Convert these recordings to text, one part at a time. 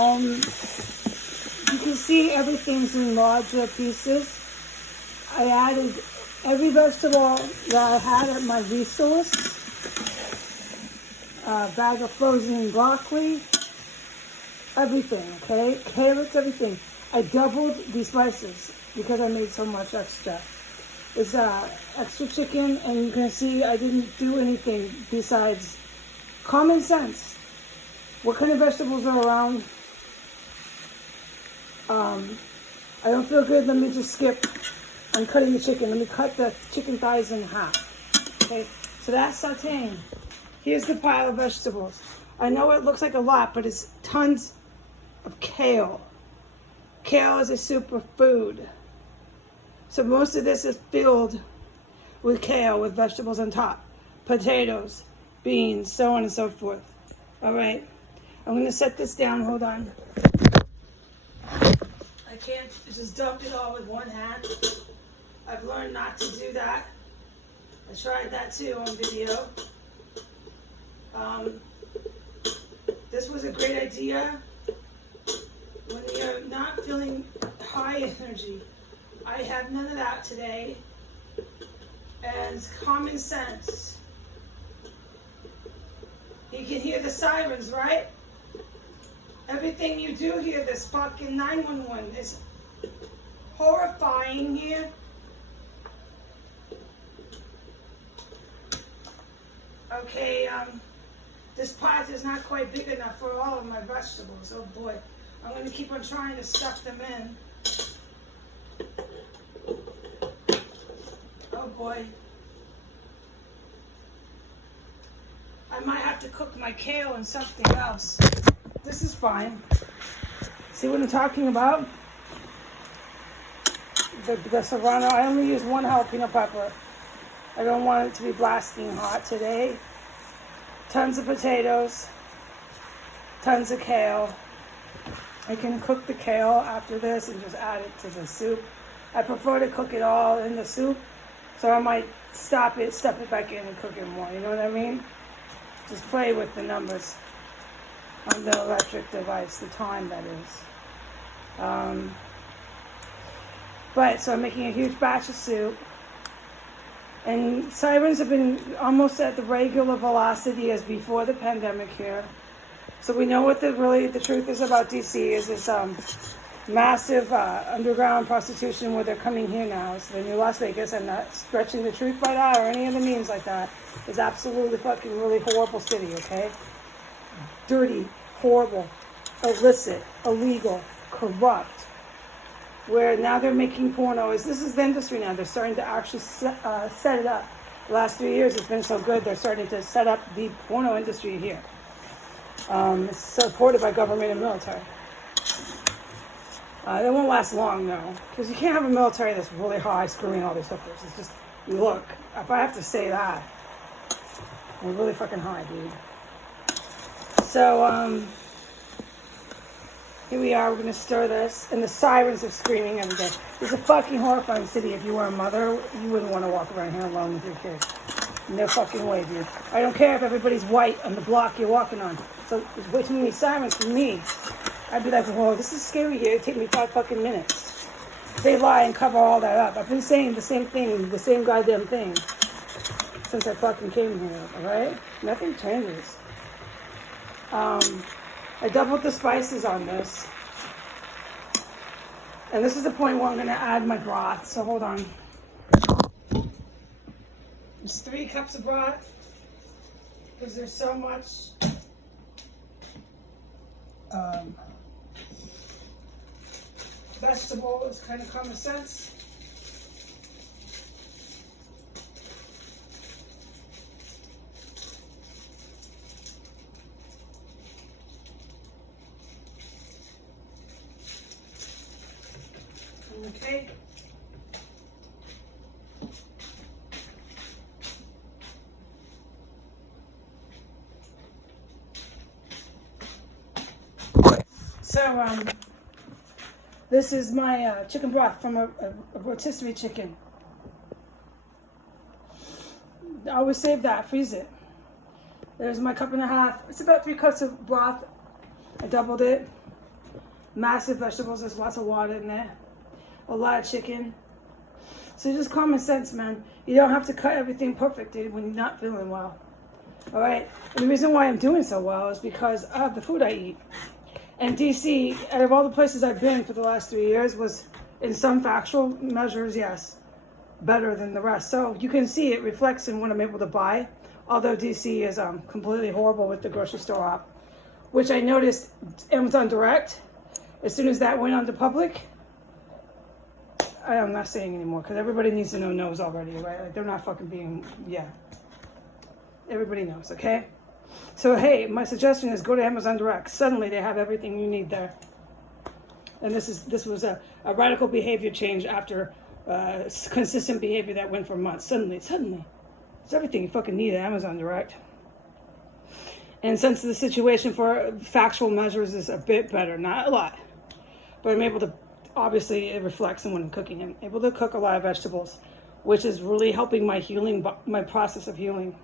You can see everything's in larger pieces. I added every vegetable that I had at my resource. A bag of frozen broccoli. Everything, okay? Carrots, everything. I doubled the spices because I made so much extra. It's extra chicken, and you can see I didn't do anything besides common sense. What kind of vegetables are around? I don't feel good. Let me just skip. I'm cutting the chicken. Let me cut the chicken thighs in half. Okay, so that's sauteing. Here's the pile of vegetables. I know it looks like a lot, but it's tons of kale. Kale is a superfood. So most of this is filled with kale, with vegetables on top. Potatoes, beans, so on and so forth. All right, I'm gonna set this down, hold on. I can't just dump it all with one hand. I've learned not to do that. I tried that too on video. This was a great idea when you're not feeling high energy. I have none of that today. And it's common sense. You can hear the sirens, right? Everything you do here, this fucking 911 is horrifying here. Okay, this pot is not quite big enough for all of my vegetables. Oh boy, I'm gonna keep on trying to stuff them in. Oh boy. I might have to cook my kale in something else. This is fine. See what I'm talking about? The serrano, I only use one jalapeno pepper. I don't want it to be blasting hot today. Tons of potatoes. Tons of kale. I can cook the kale after this and just add it to the soup. I prefer to cook it all in the soup. So I might stop it, step it back in and cook it more. You know what I mean? Just play with the numbers on the electric device, the time that is. So I'm making a huge batch of soup. And sirens have been almost at the regular velocity as before the pandemic here. So we know what the truth is about DC is this massive underground prostitution where they're coming here now. It's the new Las Vegas, and not stretching the truth by that or any other means like that. It's absolutely fucking really horrible city, okay? Dirty, horrible, illicit, illegal, corrupt. Where now they're making pornos. This is the industry now. They're starting to actually set it up. The last 3 years it's been so good. They're starting to set up the porno industry here. It's supported by government and military. They won't last long though, because you can't have a military that's really high screwing all these hookers. It's just, look, if I have to say that, we're really fucking high, dude. So, here we are, we're gonna stir this, and the sirens are screaming every day. It's a fucking horrifying city. If you were a mother, you wouldn't want to walk around here alone with your kids. No fucking way, dude. I don't care if everybody's white on the block you're walking on. So there's way too many sirens for me. I'd be like, whoa, this is scary here. It'd take me 5 fucking minutes. They lie and cover all that up. I've been saying the same thing, the same goddamn thing, since I fucking came here, alright? Nothing changes. I doubled the spices on this. And this is the point where I'm going to add my broth. So hold on. It's 3 cups of broth. Because there's so much vegetable. It's kind of common sense. Okay. So, this is my chicken broth from a rotisserie chicken. I always save that, freeze it. There's my 1.5 cups. It's about 3 cups of broth. I doubled it. massive vegetables. There's lots of water in there. A lot of chicken. So just common sense, man. You don't have to cut everything perfect, dude, when you're not feeling well. All right? And the reason why I'm doing so well is because of the food I eat. And DC, out of all the places I've been for the last 3 years, was in some factual measures, yes, better than the rest. So you can see it reflects in what I'm able to buy. Although DC is completely horrible with the grocery store app, which I noticed Amazon Direct, as soon as that went on to public, I'm not saying anymore because everybody needs to know knows already, right? Like they're not fucking being, yeah. Everybody knows, okay? So hey, my suggestion is go to Amazon Direct. Suddenly they have everything you need there. And this was a radical behavior change after consistent behavior that went for months. Suddenly, it's everything you fucking need at Amazon Direct. And since the situation for factual measures is a bit better, not a lot, but I'm able to, obviously it reflects in when I'm cooking. I'm able to cook a lot of vegetables, which is really helping my healing, my process of healing.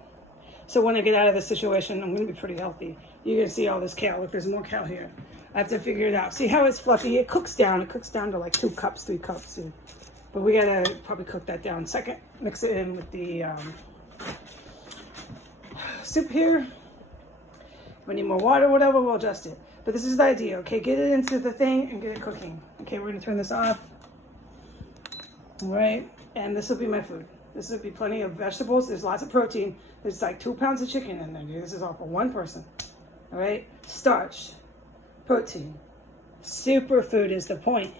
So when I get out of this situation, I'm going to be pretty healthy. You can see all this kale. Look, there's more kale here. I have to figure it out. See how it's fluffy? It cooks down. It cooks down to like 2 cups, 3 cups. But we got to probably cook that down second. Mix it in with the soup here. If we need more water, whatever, we'll adjust it. But this is the idea, okay? Get it into the thing and get it cooking. Okay, we're going to turn this off. All right, and this will be my food. This will be plenty of vegetables. There's lots of protein. There's like 2 pounds of chicken in there. Dude. This is all for one person. All right, starch, protein. Superfood is the point.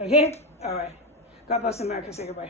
Okay? All right. God bless America. Say goodbye.